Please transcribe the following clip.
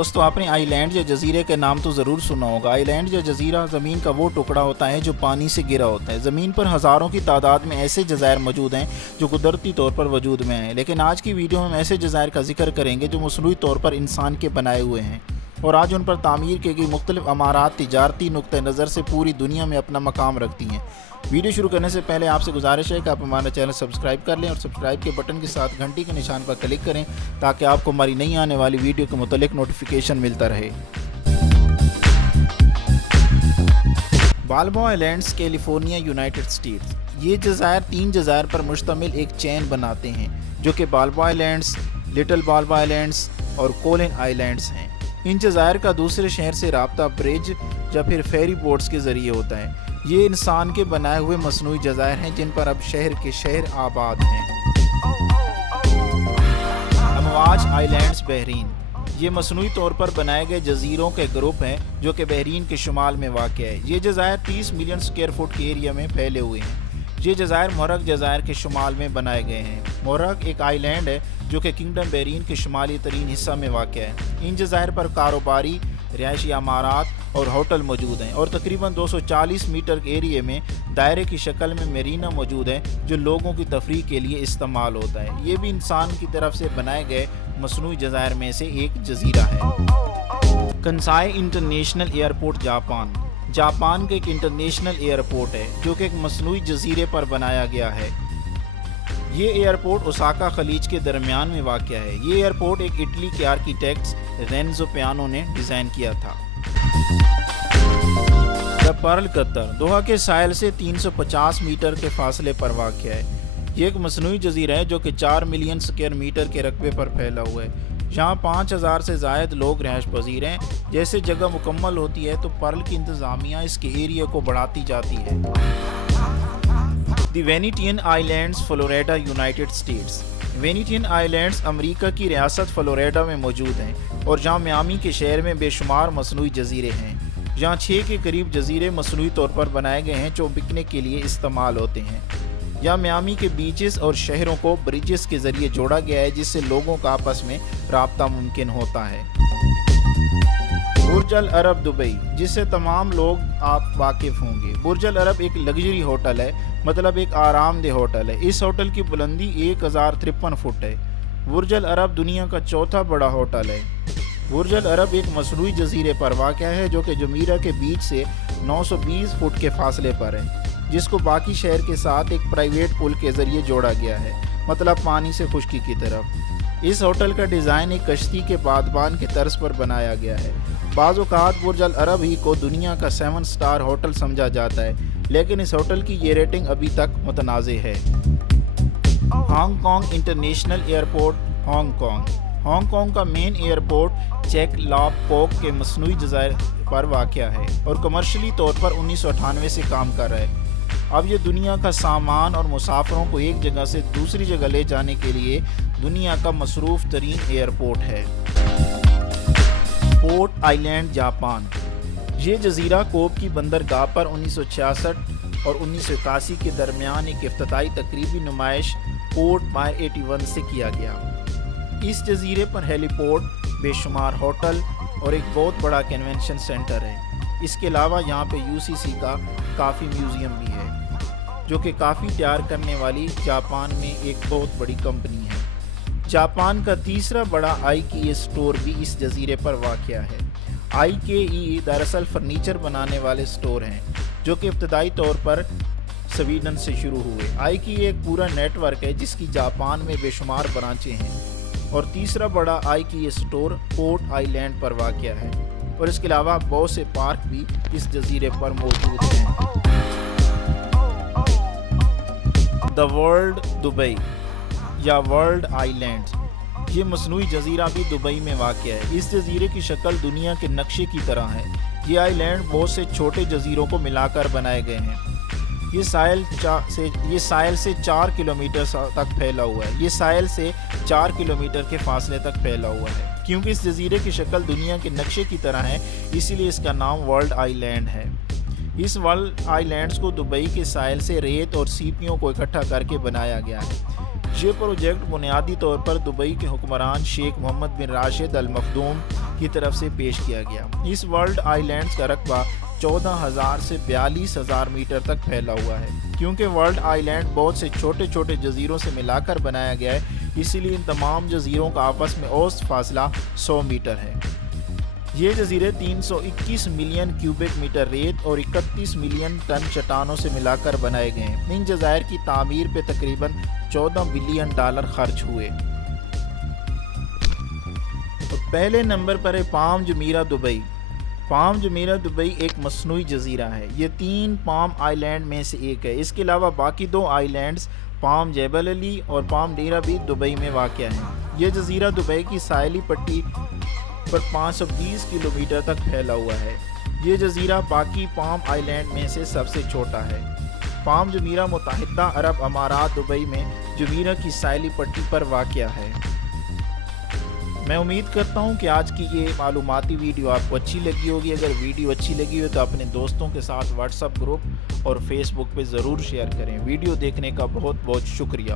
दोस्तों, आपने आइलैंड या जजीरे के नाम तो ज़रूर सुना होगा। आइलैंड या जजीरा ज़मीन का वो टुकड़ा होता है जो पानी से घिरा होता है। ज़मीन पर हज़ारों की तादाद में ऐसे जज़ायर मौजूद हैं जो कुदरती तौर पर वजूद में हैं, लेकिन आज की वीडियो में हम ऐसे जज़ायर का जिक्र करेंगे जो मसनूई तौर पर इंसान के बनाए हुए हैं और आज उन पर तामीर की गई मुख्तलिफ अमारात तिजारती नुक्ते नज़र से पूरी दुनिया में अपना मकाम रखती हैं। वीडियो शुरू करने से पहले आपसे गुजारिश है कि आप हमारा चैनल सब्सक्राइब कर लें और सब्सक्राइब के बटन के साथ घंटी के निशान पर क्लिक करें ताकि आपको हमारी नई आने वाली वीडियो के मुतालिक नोटिफिकेशन मिलता रहे। बाल्बोआ आइलैंड्स, कैलिफोर्निया, यूनाइटेड स्टेट्स। ये जज़ायर 3 जज़ायर पर मुश्तमिल एक चैन बनाते हैं जो कि बाल्बोआ आइलैंड्स, लिटिल बाल्बोआ आइलैंड्स और कोलिन आइलैंड्स हैं। इन जज़ायर का दूसरे शहर से राब्ता ब्रिज या फिर फेरी बोट्स के ज़रिए होता है। ये इंसान के बनाए हुए मसनूई जज़ायर हैं जिन पर अब शहर के शहर आबाद हैं। अमवाज आइलैंड्स, बहरीन। ये मसनूई तौर पर बनाए गए जजीरों के ग्रुप हैं जो कि बहरीन के शुमाल में वाक़ है। ये जज़ायर 30 मिलियन स्क्वायर फुट के एरिया में फैले हुए हैं। ये जज़ायर मुहर्रक जज़ायर के शुमाल में बनाए गए हैं। मुहर्रक एक आइलैंड है जो कि किंगडम बहरीन के शुमाली तरीन हिस्सा में वाक़ है। इन जज़ायर पर कारोबारी, रिहायशी अमारात और होटल मौजूद हैं और तकरीबन 240 मीटर के एरिए में दायरे की शक्ल में मेरीना मौजूद है जो लोगों की तफरीह के लिए इस्तेमाल होता है। ये भी इंसान की तरफ से बनाए गए मसनूई जज़ायर में से एक जजीरा है। Kansai international airport, Japan. Japan का एक इंटरनेशनल एयरपोर्ट है जो कि एक मसनूई जजीरे पर बनाया गया है। ये एयरपोर्ट ओसाका खलीज के दरमियान में वाक़ है। ये एयरपोर्ट एक इटली के आर्किटेक्ट रेंजो पियानो ने डिज़ाइन किया था। The Perl, Qatar. दोहा के साहिल से 350 मीटर के फासले पर वाक़ है। ये एक मसनूई जजीरा है जो कि 4 मिलियन स्क्वायर मीटर के रकबे पर फैला हुआ है। यहाँ 5000 से ज़ायद लोग रिहाइश पजीर हैं। जैसे जगह मुकम्मल होती है तो पर्ल की इंतज़ामिया इसके एरिया को बढ़ाती जाती है। The Venetian islands, Florida, United states. Venetian islands America की रियासत फ्लोरिडा में मौजूद हैं और जहाँ मियामी के शहर में बेशुमार मसनूई जजीरे हैं। जहाँ 6 के करीब जजीरे मसनूई तौर पर बनाए गए हैं जो बिकने के लिए इस्तेमाल होते हैं। यहाँ मियामी के बीचेस और शहरों को ब्रिजेस के ज़रिए जोड़ा गया है जिससे लोगों का आपस में राब्ता मुमकिन होता है। बुर्ज अल अरब, दुबई, जिससे तमाम लोग आप वाकिफ़ होंगे। बुर्ज अल अरब एक लग्जरी होटल है, मतलब एक आरामदेह होटल है। इस होटल की बुलंदी 1053 फुट है। बुर्ज अल अरब दुनिया का चौथा बड़ा होटल है। बुर्ज अल अरब एक मसनूई जजीरे पर वाक़ है जो कि जुमीरा के बीच से 920 फुट के फासले पर है, जिसको बाकी शहर के साथ एक प्राइवेट पुल के ज़रिए जोड़ा गया है, मतलब पानी से खुश्की की तरफ। इस होटल का डिज़ाइन एक कश्ती के बादबान के तर्ज पर बनाया गया है। बाज़ औक़ात बुर्ज अल अरब ही को दुनिया का 7 स्टार होटल समझा जाता है, लेकिन इस होटल की ये रेटिंग अभी तक मुतनाज़े है। Hong Kong international airport, Hong Kong. Hong Kong का main airport Chek Lap Kok के मसनूई जज़ायर पर वाक़या है और कमर्शियली तौर पर 1998 से काम कर रहा है। अब ये दुनिया का सामान और मुसाफिरों को एक जगह से दूसरी जगह ले जाने के लिए दुनिया का मसरूफ़ तरीन एयरपोर्ट है। Port island, Japan. ये जजीरा कोब की बंदरगाह पर 1966 और 1981 के दरमियान एक इफ्तिताई तकरीबी नुमाइश पोर्ट बाय 81 से किया गया। इस जजीरे पर हेलीपोर्ट, बेशुमार होटल और एक बहुत बड़ा कन्वेंशन सेंटर है। इसके अलावा यहाँ पे UCC का काफ़ी म्यूज़ियम भी है जो कि काफ़ी तैयार करने वाली जापान में एक बहुत बड़ी कंपनी है। जापान का तीसरा बड़ा IKEA स्टोर भी इस जजीरे पर वाक़या है। IKEA दरअसल फर्नीचर बनाने वाले स्टोर हैं जो कि इब्तदाई तौर पर स्वीडन से शुरू हुए। IKEA एक पूरा नेटवर्क है जिसकी जापान में बेशुमार ब्रांचें हैं और तीसरा बड़ा IKEA स्टोर पोर्ट आइलैंड पर वाक़या है और इसके अलावा बहुत से पार्क भी इस जजीरे पर मौजूद हैं। द वर्ल्ड, दुबई या वर्ल्ड आइलैंड। ये मसनूई जजीरा भी दुबई में वाक़या है। इस जजीरे की शक्ल दुनिया के नक्शे की तरह है। ये आइलैंड बहुत से छोटे जजीरों को मिलाकर बनाए गए हैं। ये साहिल से 4 किलोमीटर तक फैला हुआ है। ये साहिल से 4 किलोमीटर के फासले तक फैला हुआ है। क्योंकि इस जजीरे की शक्ल दुनिया के नक्शे की तरह है इसीलिए इसका नाम वर्ल्ड आइलैंड है। इस वर्ल्ड आइलैंड्स को दुबई के साहिल से रेत और सीपियों को इकट्ठा करके बनाया गया है। ये प्रोजेक्ट बुनियादी तौर पर दुबई के हुक्मरान शेख मोहम्मद बिन राशिद अल मखदूम کی طرف سے پیش کیا گیا۔ اس ورلڈ آئیلینڈز کا رقبہ 14,000 سے 42,000 میٹر تک پھیلا ہوا ہے۔ کیونکہ ورلڈ آئیلینڈ بہت سے چھوٹے چھوٹے جزیروں سے ملا کر بنایا گیا ہے، اسی لیے ان تمام جزیروں کا آپس میں اوسط فاصلہ 100 میٹر ہے۔ یہ جزیرے 321 ملین کیوبک میٹر ریت اور 31 ملین ٹن چٹانوں سے ملا کر بنائے گئے ہیں۔ ان جزائر کی تعمیر پہ تقریباً $14 بلین خرچ ہوئے۔ پہلے نمبر پر ہے پام جمیرہ دبئی۔ پام جمیرہ دبئی ایک مصنوعی جزیرہ ہے۔ یہ 3 پام آئی لینڈ میں سے ایک ہے۔ اس کے علاوہ باقی 2 آئی لینڈز پام جبل علی اور پام ڈیرہ بھی دبئی میں واقع ہیں۔ یہ جزیرہ دبئی کی ساحلی پٹی پر 520 کلومیٹر تک پھیلا ہوا ہے۔ یہ جزیرہ باقی پام آئی لینڈ میں سے سب سے چھوٹا ہے۔ پام جمیرہ متحدہ عرب امارات دبئی میں جمیرہ کی ساحلی پٹی پر واقع ہے۔ میں امید کرتا ہوں کہ آج کی یہ معلوماتی ویڈیو آپ کو اچھی لگی ہوگی۔ اگر ویڈیو اچھی لگی ہو تو اپنے دوستوں کے ساتھ واٹس ایپ گروپ اور فیس بک پہ ضرور شیئر کریں۔ ویڈیو دیکھنے کا بہت بہت شکریہ۔